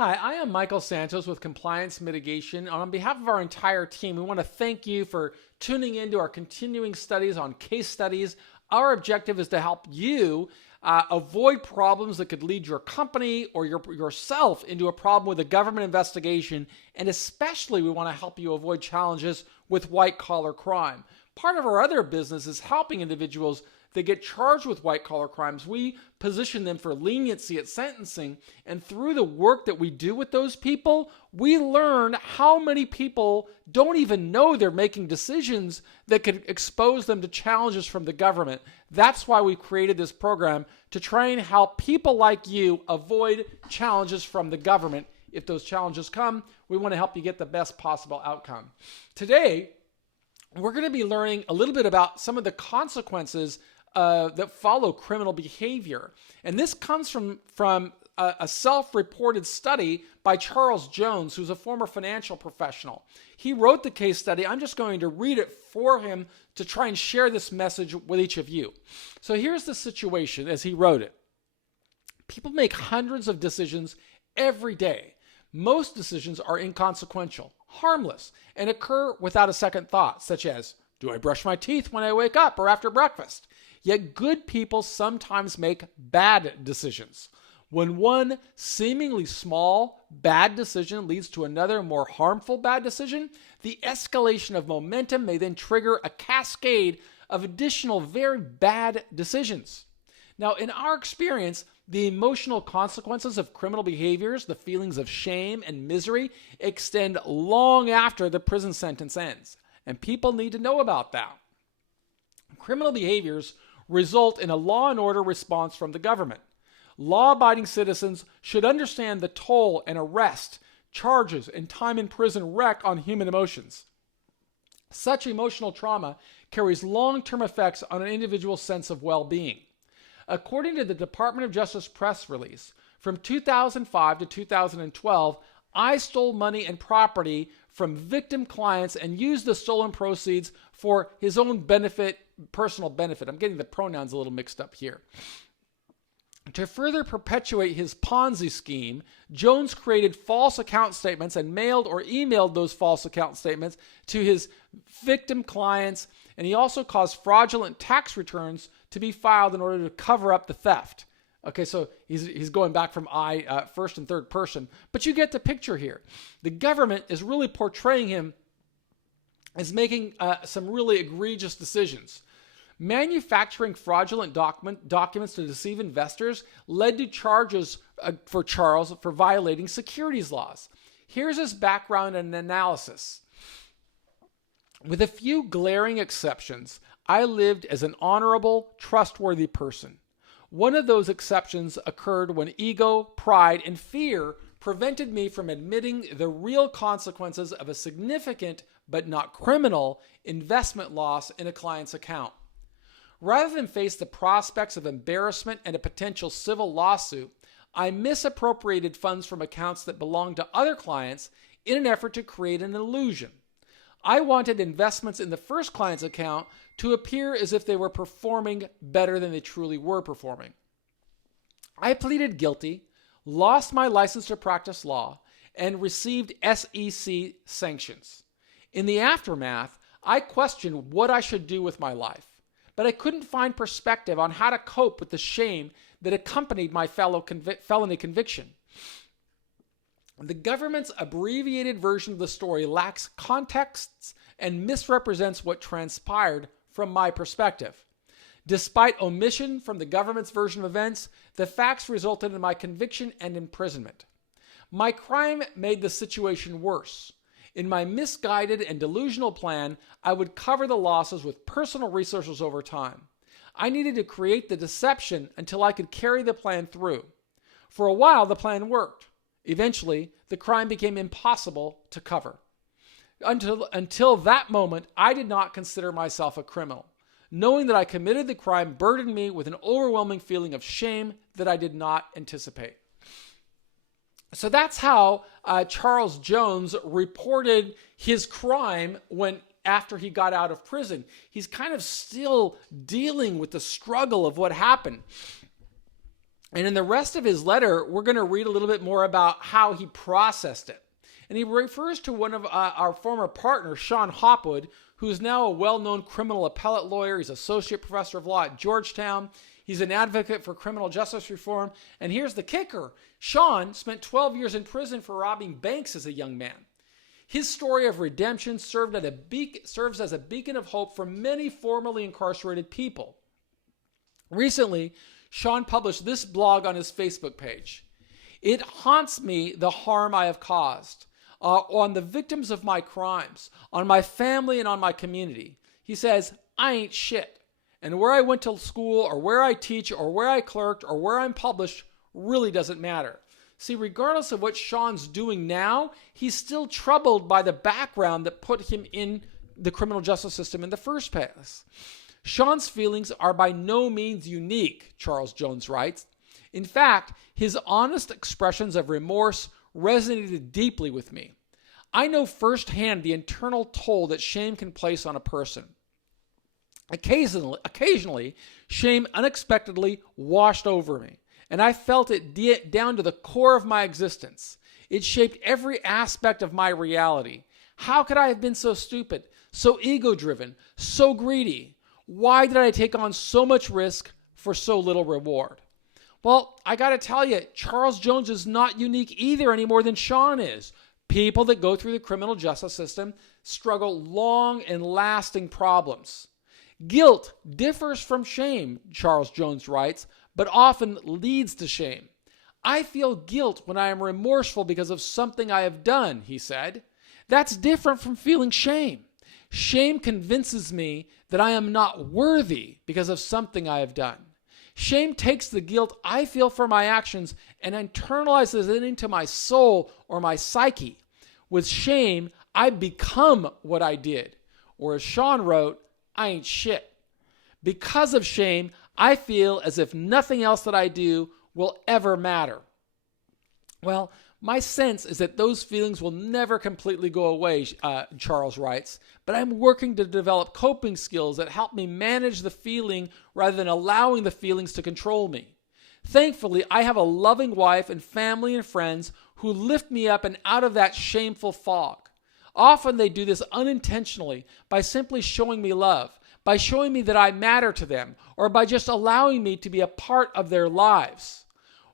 Hi, I am Michael Santos with Compliance Mitigation. On behalf of our entire team, we want to thank you for tuning into our continuing studies on case studies. Our objective is to help you avoid problems that could lead your company or yourself into a problem with a government investigation, and especially we want to help you avoid challenges with white-collar crime. Part of our other business is helping individuals that get charged with white-collar crimes. We position them for leniency at sentencing, and through the work that we do with those people, we learn how many people don't even know they're making decisions that could expose them to challenges from the government. That's why we created this program, to try and help people like you avoid challenges from the government. If those challenges come, we want to help you get the best possible outcome. Today, we're going to be learning a little bit about some of the consequences that follow criminal behavior. And this comes from a self-reported study by Charles Jones, who's a former financial professional. He wrote the case study. I'm just going to read it for him to try and share this message with each of you. So here's the situation as he wrote it. People make hundreds of decisions every day. Most decisions are inconsequential, harmless, and occur without a second thought, such as, do I brush my teeth when I wake up or after breakfast? Yet good people sometimes make bad decisions. When one seemingly small bad decision leads to another more harmful bad decision, the escalation of momentum may then trigger a cascade of additional very bad decisions. Now, in our experience, the emotional consequences of criminal behaviors, the feelings of shame and misery, extend long after the prison sentence ends. And people need to know about that. Criminal behaviors result in a law and order response from the government. Law-abiding citizens should understand the toll an arrest, charges, and time in prison wreak on human emotions. Such emotional trauma carries long-term effects on an individual's sense of well-being. According to the Department of Justice press release, from 2005 to 2012, I stole money and property from victim clients and used the stolen proceeds for his own benefit, personal benefit. I'm getting the pronouns a little mixed up here. To further perpetuate his Ponzi scheme, Jones created false account statements and mailed or emailed those false account statements to his victim clients, and he also caused fraudulent tax returns to be filed in order to cover up the theft. Okay, so he's going back from first and third person, but you get the picture here. The government is really portraying him as making some really egregious decisions. Manufacturing fraudulent documents to deceive investors led to charges for Charles for violating securities laws. Here's his background and analysis. With a few glaring exceptions, I lived as an honorable, trustworthy person. One of those exceptions occurred when ego, pride, and fear prevented me from admitting the real consequences of a significant, but not criminal, investment loss in a client's account. Rather than face the prospects of embarrassment and a potential civil lawsuit, I misappropriated funds from accounts that belonged to other clients in an effort to create an illusion. I wanted investments in the first client's account to appear as if they were performing better than they truly were performing. I pleaded guilty, lost my license to practice law, and received SEC sanctions. In the aftermath, I questioned what I should do with my life, but I couldn't find perspective on how to cope with the shame that accompanied my felony conviction. The government's abbreviated version of the story lacks contexts and misrepresents what transpired from my perspective. Despite omission from the government's version of events, the facts resulted in my conviction and imprisonment. My crime made the situation worse. In my misguided and delusional plan, I would cover the losses with personal resources over time. I needed to create the deception until I could carry the plan through. For a while, the plan worked. Eventually, the crime became impossible to cover. Until that moment, I did not consider myself a criminal. Knowing that I committed the crime burdened me with an overwhelming feeling of shame that I did not anticipate. So that's how Charles Jones reported his crime after he got out of prison. He's kind of still dealing with the struggle of what happened. And in the rest of his letter, we're going to read a little bit more about how he processed it. And he refers to one of our former partners, Sean Hopwood, who's now a well-known criminal appellate lawyer. He's associate professor of law at Georgetown. He's an advocate for criminal justice reform. And here's the kicker. Sean spent 12 years in prison for robbing banks as a young man. His story of redemption serves as a beacon of hope for many formerly incarcerated people. Recently, Sean published this blog on his Facebook page. It haunts me the harm I have caused on the victims of my crimes, on my family and on my community. He says, I ain't shit. And where I went to school or where I teach or where I clerked or where I'm published really doesn't matter. See, regardless of what Sean's doing now, he's still troubled by the background that put him in the criminal justice system in the first place. Sean's feelings are by no means unique, Charles Jones writes. In fact, his honest expressions of remorse resonated deeply with me. I know firsthand the internal toll that shame can place on a person. Occasionally, shame unexpectedly washed over me, and I felt it down to the core of my existence. It shaped every aspect of my reality. How could I have been so stupid, so ego-driven, so greedy? Why did I take on so much risk for so little reward? Well, I got to tell you, Charles Jones is not unique either any more than Sean is. People that go through the criminal justice system struggle long and lasting problems. Guilt differs from shame, Charles Jones writes, but often leads to shame. I feel guilt when I am remorseful because of something I have done, he said. That's different from feeling shame. Shame convinces me that I am not worthy because of something I have done. Shame takes the guilt I feel for my actions and internalizes it into my soul or my psyche. With shame, I become what I did. Or as Sean wrote, I ain't shit. Because of shame, I feel as if nothing else that I do will ever matter. Well, my sense is that those feelings will never completely go away, Charles writes, but I'm working to develop coping skills that help me manage the feeling rather than allowing the feelings to control me. Thankfully, I have a loving wife and family and friends who lift me up and out of that shameful fog. Often they do this unintentionally by simply showing me love, by showing me that I matter to them, or by just allowing me to be a part of their lives.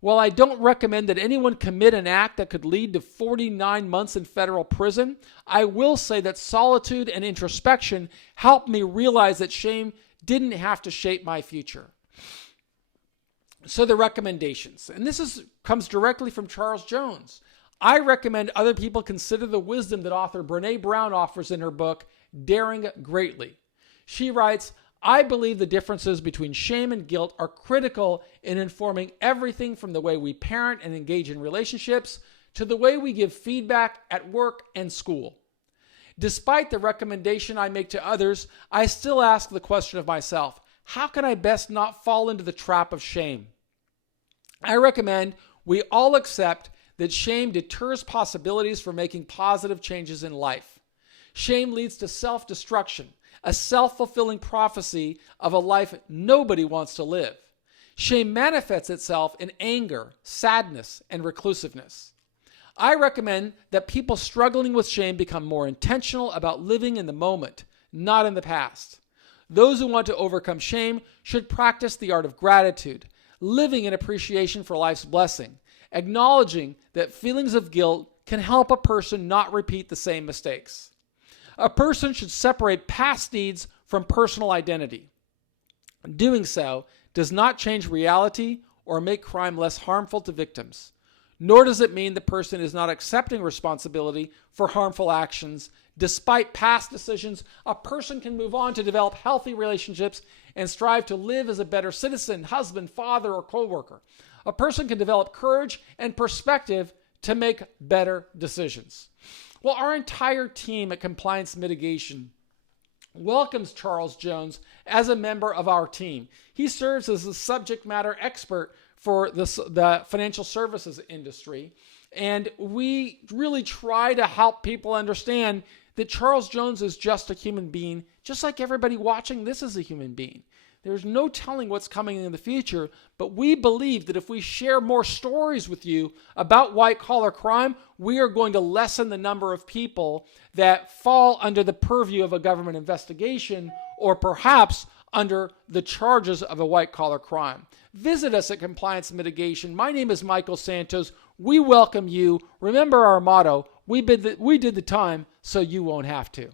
While I don't recommend that anyone commit an act that could lead to 49 months in federal prison, I will say that solitude and introspection helped me realize that shame didn't have to shape my future. So the recommendations, and this comes directly from Charles Jones. I recommend other people consider the wisdom that author Brené Brown offers in her book, Daring Greatly. She writes, I believe the differences between shame and guilt are critical in informing everything from the way we parent and engage in relationships to the way we give feedback at work and school. Despite the recommendation I make to others, I still ask the question of myself, how can I best not fall into the trap of shame? I recommend we all accept that shame deters possibilities for making positive changes in life. Shame leads to self-destruction, a self-fulfilling prophecy of a life nobody wants to live. Shame manifests itself in anger, sadness, and reclusiveness. I recommend that people struggling with shame become more intentional about living in the moment, not in the past. Those who want to overcome shame should practice the art of gratitude, living in appreciation for life's blessing, acknowledging that feelings of guilt can help a person not repeat the same mistakes. A person should separate past deeds from personal identity. Doing so does not change reality or make crime less harmful to victims, nor does it mean the person is not accepting responsibility for harmful actions. Despite past decisions, a person can move on to develop healthy relationships and strive to live as a better citizen, husband, father, or coworker. A person can develop courage and perspective to make better decisions. Well, our entire team at Compliance Mitigation welcomes Charles Jones as a member of our team. He serves as the subject matter expert for the financial services industry, and we really try to help people understand that Charles Jones is just a human being, just like everybody watching this is a human being. There's no telling what's coming in the future, but we believe that if we share more stories with you about white-collar crime, we are going to lessen the number of people that fall under the purview of a government investigation or perhaps under the charges of a white-collar crime. Visit us at Compliance Mitigation. My name is Michael Santos. We welcome you. Remember our motto, we did the time so you won't have to.